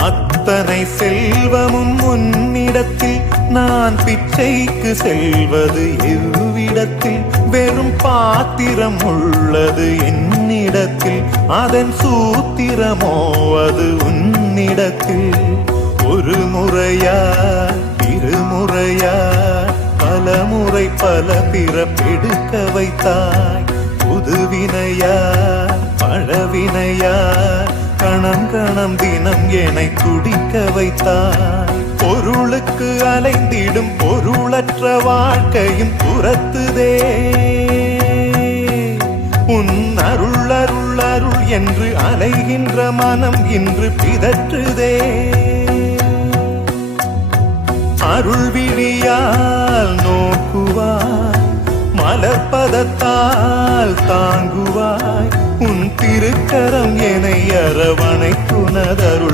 அத்தனை செல்வமும் உன்னிடத்தில் நான் பிச்சைக்கு செல்வது எவ்விடத்தில் வெறும் பாத்திரம் உள்ளது என்னிடத்தில் அதன் சூத்திரமோ அது உன்னிடத்தில் ஒரு முறையா இருமுறையா பல முறை பல பிறப்பெடுக்க வைத்தாய் புதுவினையா பழவினையா கணம் கணம் தினம் என்னை துடிக்க வைத்தாய் பொருளுக்கு அலைந்திடும் பொருளற்ற வாழ்க்கையும் துரத்துதே உன் அருள் அருள் அருள் என்று அலைகின்ற மனம் இன்று பிதற்றுதே அருள் விழியால் நோக்குவாய் மலர்பதத்தால் தாங்குவாய் உன் திருக்கரம் என்னை அரவணைத்துனதருள்